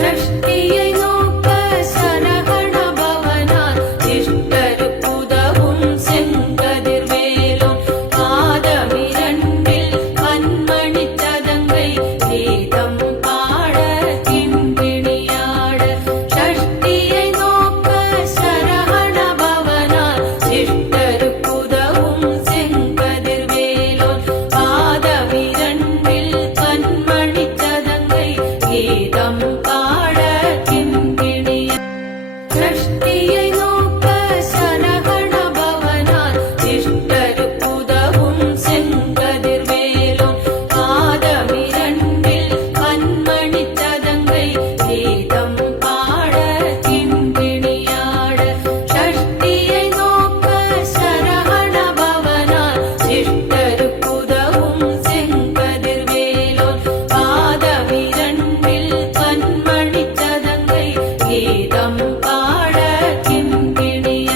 சஷ்டியை நோக்க சரகண பவனார் சிஷ்டருக்குதவும் செங்கதிர்வேலோன் பாதமிரண்டில் பன்மணி சதங்கை கீதம் பாட கிண்கிணியாட சஷ்டியை நோக்க சரகண பவனார் சிஷ்டருக்குதவும் செங்கதிர்வேலோன் பாதமிரண்டில் பன்மணி சதங்கை கீதம் பாட கிண்கிணிய சஷ்டியை நோக்க சரகண பவனார் சிஷ்டருக்குதவும் செங்கதிர்வேலோன் பாதமிரண்டில் பன்மணி சதங்கை கீதம் பாட கிண்கிணியாட சஷ்டியை நோக்க சரகண பவனார் சிஷ்டருக்குதவும் செங்கதிர்வேலோன் பாதமிரண்டில் பன்மணி சதங்கை கீதம்